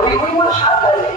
भरी हुई वो शादी है।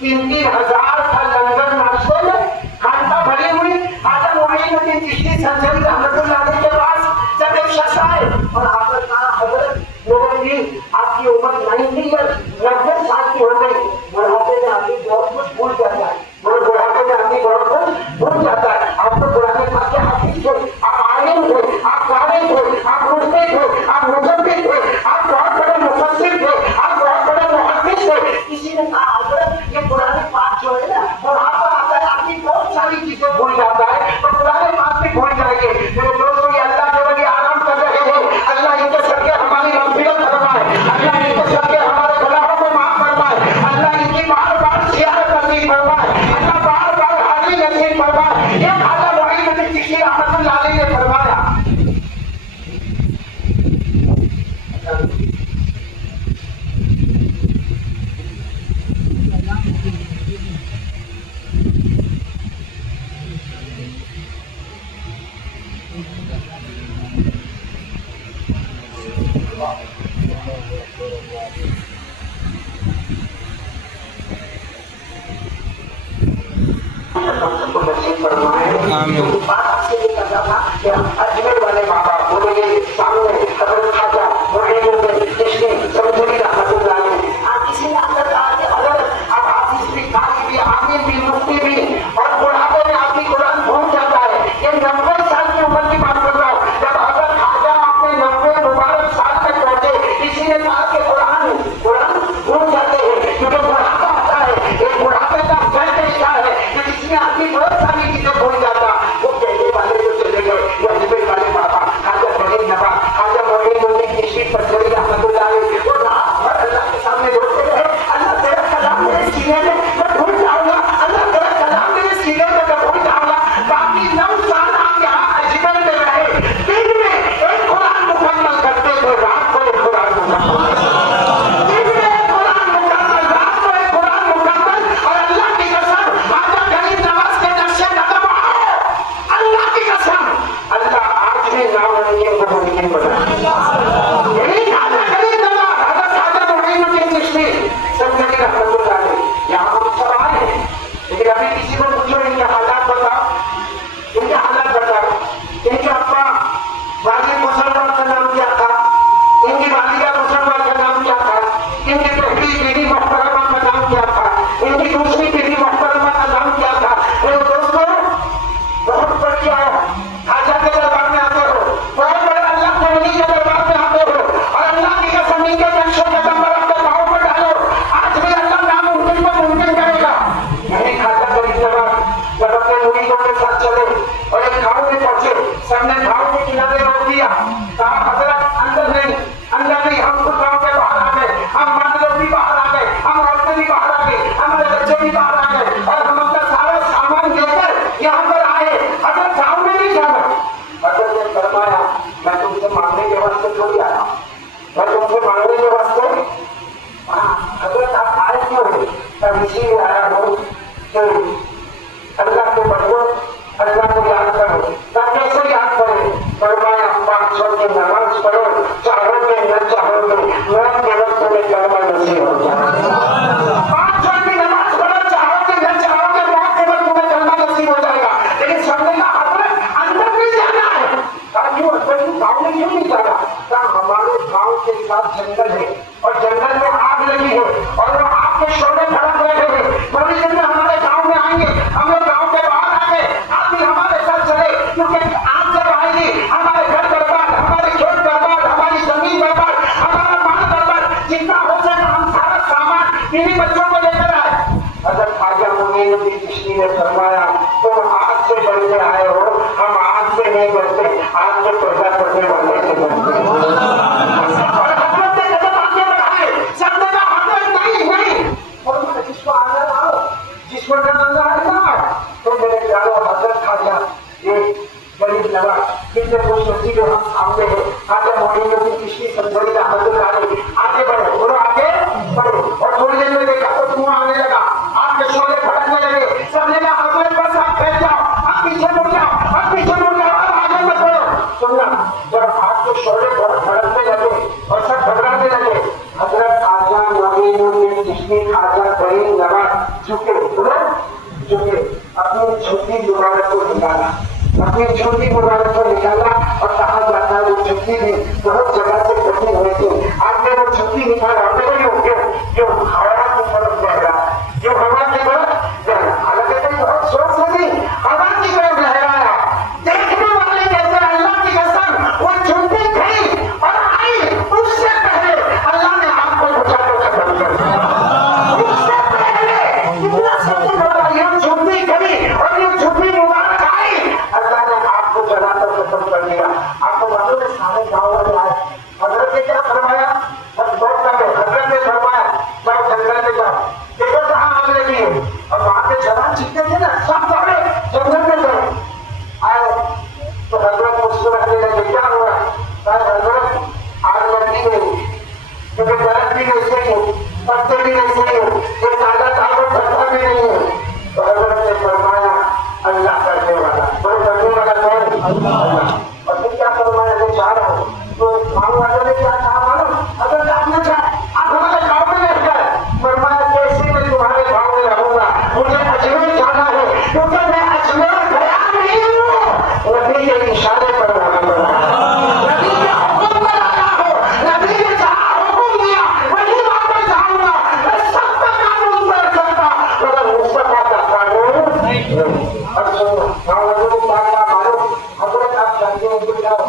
3,000 था लंगर नाश्ते में, खानका भरी हुई। आजम मोइनुद्दीन चिश्ती संजरी रहमतुल्लाह अलैह के पास जब एक शख्स आए और आपने कहा हजरत लोगों की आपकी उम्र 90 ईयर 90 साल की हो गई, बुढ़ापे में आदमी बहुत कुछ भूल जाता है, बुढ़ापे में आदमी बहुत कुछ भूल जाता है। आपको बुढ़ापे में आके हाफिज थे, आप आलिम थे, आप कारी थे, आप मुफ्ती थे, आप मुजद्दिद थे, आप बहुत बड़े मुफस्सिर थे, आप बहुत बड़े मुहद्दिस थे। किसी ने कहा हजरत ये पुराने पाठ जो है ना बुढ़ापा आता है आपकी बहुत सारी चीजें भूल जाता है, तो पुराने पाठ भी भूल जाएंगे। मेरे दोस्तों ये अल्लाह के वली आराम कर रहे हैं, अल्लाह इनके सबके हमारी मग़फ़िरत फरमाए, अल्लाह इनके सबके हमारे गुनाहों को माफ फरमाए, अल्लाह इनकी बार बार ज़ियारत नसीब फरमाए, अल्लाह बार बार हाज़िरी नसीब फरमाए। ये ख्वाजा मोइनुद्दीन चिश्ती रहमतुल्लाह अलैह ने फरमाया। अजमेर वाले बाबा बोलेंगे सामने हजरत ख्वाजा मोइनुद्दीन चिश्ती संजरी रहमतुल्लाह अलैह। किसी ने अंदर कहा कि अगर अब हाफिज भी, कारी भी, आमिर भी, मुफ्ती भी और बुढ़ापे में आदमी कुरान भूल जाता है। ये 90 साल की उम्र की बात कर रहा हूँ। जब हजरत ख्वाजा अपने 90 मुबारक साल तक पहुंचे, किसी ने कहा कि कुरान भूल जाते हैं क्योंकि बुढ़ापा आता है। एक बुढ़ापे का फैसला है कि जिसमें आदमी बहुत सारी चीजें भूल जाता। वो पहले वाले जो चले गए, वो अजमेर वाले बाबा ख्वाजा फरीद नवाज ख्वाजा मोइनुद्दीन चिश्ती संजरी रहमतुल्लाह अलैह, वो रात भर अल्लाह के सामने रोते रहे, अल्लाह तेरा कलाम मेरे सीने में मैं भूल जाऊंगा, अल्लाह तेरा कलाम मेरे सीने में मैं भूल जाऊंगा। बाकी 9 साल आप यहाँ अजमेर में रहे, दिन में एक कुरान मुकम्मल करते थे, रात को एक कुरान मुकम्मल, दिन में एक कुरान मुकम्मल, रात को एक कुरान मुकम्मल। और अल्लाह की कसम ख्वाजा फरीद नवाज के नक्शे कदम आओ, अल्लाह की कसम अल्लाह आज भी नामुमकिन को मुमकिन बना। यही ख्वाजा फरीद नवाज हजरत ख्वाजा मोइनुद्दीन चिश्ती संजरी रहमतुल्लाह अलैह। यहाँ हम सब आए हैं, लेकिन अभी किसी को पूछो इनके हालात बताओ, इनके हालात बताओ। इनके अब्बा वालिद मुसलमान का नाम क्या था, इनकी वालिदा मुसलमान का नाम क्या था, इनकी पहली बीवी मोहतरमा का नाम क्या था, इनकी दूसरी बीवी मोहतरमा का नाम क्या था। मेरे दोस्तों बहुत बढ़िया है, ख्वाजा के दरबार में आते हो, बहुत बड़े अल्लाह के वली के दरबार में आते हो और अल्लाह की कसम इनके नक्शे कदम पर अपने पाँव पर डालो, आज भी अल्लाह नामुमकिन को मुमकिन करेगा। यही ख्वाजा फरीद नवाज जब अपने मुरीदों के साथ चले और एक गाँव में पहुंचे, सबने गाँव के किनारे रोक दिया, कहा हजरत अंदर नहीं, हम खुद गाँव के बाहर आ गए, हम मर्द लोग भी बाहर आ गए, हम औरतें भी बाहर आ गए, हमारे बच्चे भी बाहर आ गए और हम अपना सारा सामान लेकर यहाँ पर आए, हजरत गाँव में नहीं जाना। हजरत ने फरमाया मैं तुमसे मांगने के वास्ते थोड़ी आया, मैं तुमसे मांगने के वास्ते। हजरत आप आए क्यों है? मैं इसीलिए आया हूँ कि अल्लाह को पढ़ो, अल्लाह को याद करो। मैं कैसे याद करें? फरमाया 5 वक्त की नमाज पढ़ो, चाहोगे न चाहोगे मौत के वक्त में कलमा नसीब हो जाए। 5 वक्त की नमाज पढ़ो, चाहोगे न चाहोगे मौत के वक्त में कलमा नसीब हो जाएगा। लेकिन सबने कहा अंदर नहीं जाना है। क्यों गाँव में क्यों नहीं जाना? हमारे गाँव के साथ जंगल है और जंगल में आग लगी है और वो आग के शोले भड़क रहे हैं। थोड़ी देर में हमारे गाँव में आएंगे, हम लोग गाँव के बाहर आगे, आप भी हमारे साथ चले, क्योंकि आग जब आएगी हमारे घर बर्बाद, हमारे खेत बर्बाद, हमारी जमीन बर्बाद, हमारा माल बर्बाद, जितना हो सके हम सारा सामान इन्हीं बच्चों को लेकर आए। हजरत ख्वाजा मोइनुद्दीन चिश्ती ने फरमाया तुम आग से डर के आए हो, हम आग से नहीं डरते, आग से पैदा करने वाले से डरते। और हजरत ने कदम आगे बढ़ाए, सबने कहा हजरत नहीं, और जिसको आना आओ, जिसको आना आओ। तो मेरे प्यारो हजरत ख्वाजा एक फरीद नवाज कितने खुश नसीब हम सामने है। ख्वाजा मोइनुद्दीन चिश्ती संजरी रहमतुल्लाह अलैह आगे बढ़े, बोलो आगे बढ़े। और थोड़ी देर में देखा तो धुआं आने लगा, आग के शोले भड़कने लगे, सबने कहा हजरत बस आप बैठ जाओ, आप पीछे मुड़ जाओ, आप पीछे मुड़ जाओ, आप आगे मत बढ़ो। सुनना, जब आग के शोले भड़कने चिश्ती खाजा करीम नवाज झुके झुके अपनी छोटी मुबारक को निकाला, अपनी छोटी मुबारक को निकाला और कहा जाता है वो छुट्टी भी बहुत जगह से कठिन हुई थी। आपने वो छुट्टी निकाला जो हवा की तरफ बह रहा है, जो हवा की तरफ बह रहा, हालांकि कोई बहुत सोच नहीं, हवा की तरफ बह रहा है। देखने वाले कहते हैं अल्लाह की कसम वो छुट्टी गई और आई, उससे पहले अल्लाह ने आपको बचा कर खत्म कर दिया। उससे पहले इतना सत्य होगा, ये छुट्टी गई और ये छुट्टी मुबारक आई, अल्लाह ने आपको जला कर खत्म कर दिया। आपको मालूम है सारे गाँव वाले आए, हजरत ने क्या फरमाया, हजरत ने फरमाया जाओ जंगल में जाओ, देखो कहाँ आग लगी है। और वहां पे जवान चिपके थे ना, सब दौड़े जंगल में गए, आए तो हजरत मुस्कुराने लगे, क्या हुआ, हजरत आग लगी नहीं, क्योंकि बर्फ भी नहीं सही, पत्ते भी नहीं सही, ये काला कागज पत्ता भी नहीं है। तो हजरत ने फरमाया अल्लाह करने वाला, तो करने वाला कौन, अल्लाह। और फिर क्या फरमाया, मैं चाह रहा हूँ, तो मांग वाले ने क्या कहा मालूम, अगर आपने चाहा आप हमारे गाँव में रह गए, फरमाया कैसे मैं तुम्हारे गाँव में रहूंगा, मुझे अजमेर जाना है, क्योंकि मैं अजमेर गया नहीं हूँ, नबी के इशारे पर रहना पड़ा, नबी के हुक्म पर आया हो, नबी ने जहाँ हुक्म दिया वही वापस जाऊंगा। मैं सबका कानून कर सकता मगर मुस्तफा का कानून नहीं। अब सुनो गाँव वालों को बात का मालूम, हजरत आप जानते हैं तो जाओ,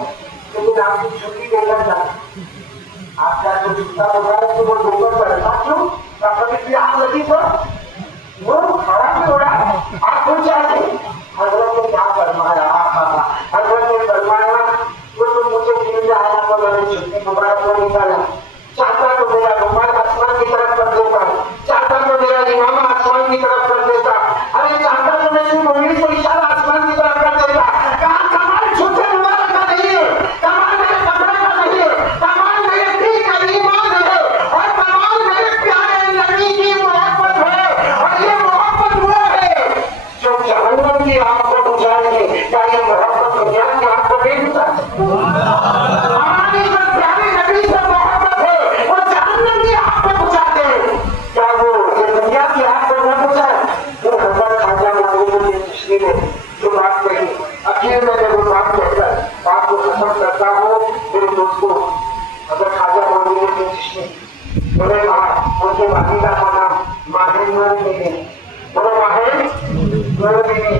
लेकिन आपकी छुट्टी देकर जाए, आप क्या तो जूता लगाए तो वो दोपहर पर क्यों कभी आग लगी तो वो खड़ा भी हो रहा है, आप खुद जाते। हजरत ने क्या फरमाया, हजरत ने फरमाया वो तो मुझे नींद आया तो मैंने छुट्टी मुबारक को निकाला, चाहता तो मेरा रुमाल आसमान की तरफ कर देता, चाहता तो मेरा इमामा आसमान की तरफ कर देता, अरे चाहता तो मैं सिर्फ उंगली से इशारा आसमान की तरफ कर देता। कहा कमाल छुट्टी मुबारक का नहीं है, कमाल मेरे कपड़े का नहीं है, कमाल मेरे दिल का ईमान है, और कमाल मेरे प्यारे नबी की मोहब्बत है। और ये मोहब्बत वो है जो जहन्नम की आग को बुझाएगी, क्या ये मोहब्बत दुनिया की आग को नहीं बुझाती? हमारी जो प्यारे नबी से मोहब्बत है वो जहन्नम की आग को बुझाते हैं, क्या वो ये दुनिया की आग को न बुझाए? वो हजरत खाजा मौलवी चिश्ती ने जो बात कही, आखिर में मैं वो बात कहकर बात को खत्म करता हूँ। मेरे दोस्तों, हजरत खाजा मौलवी चिश्ती बोले कहा उनके वालिदा का नाम माहिर नूर बीबी, बोलो माहिर नूर बीबी,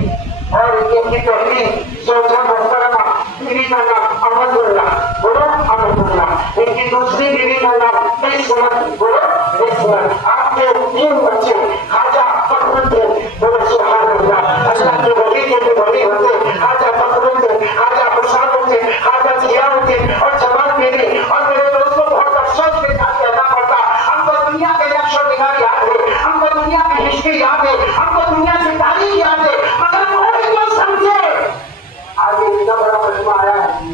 और इनकी पहली सोचा मोहतरमा बीवी का नाम अहमदुल्लाह, बोलो अहमदुल्लाह, इनकी दूसरी बीवी का नाम बिस्मत, बोलो बिस्मत। आपके 3 बच्चे खाजा फखरुद्दीन, बोलो सुभान अल्लाह, अल्लाह के वली के भी वली होते, खाजा फखरुद्दीन, खाजा खुशानुद्दीन, खाजा जियाउद्दीन और जमाल बीवी। और मेरे दोस्तों बहुत अफसोस के साथ कहना पड़ता, हमको दुनिया के नक्शो निगार याद है, हमको दुनिया की हिस्ट्री याद है, हमको दुनिया की तारीख याद है, मगर कोई तो समझे। आज इतना बड़ा मजमा आया है,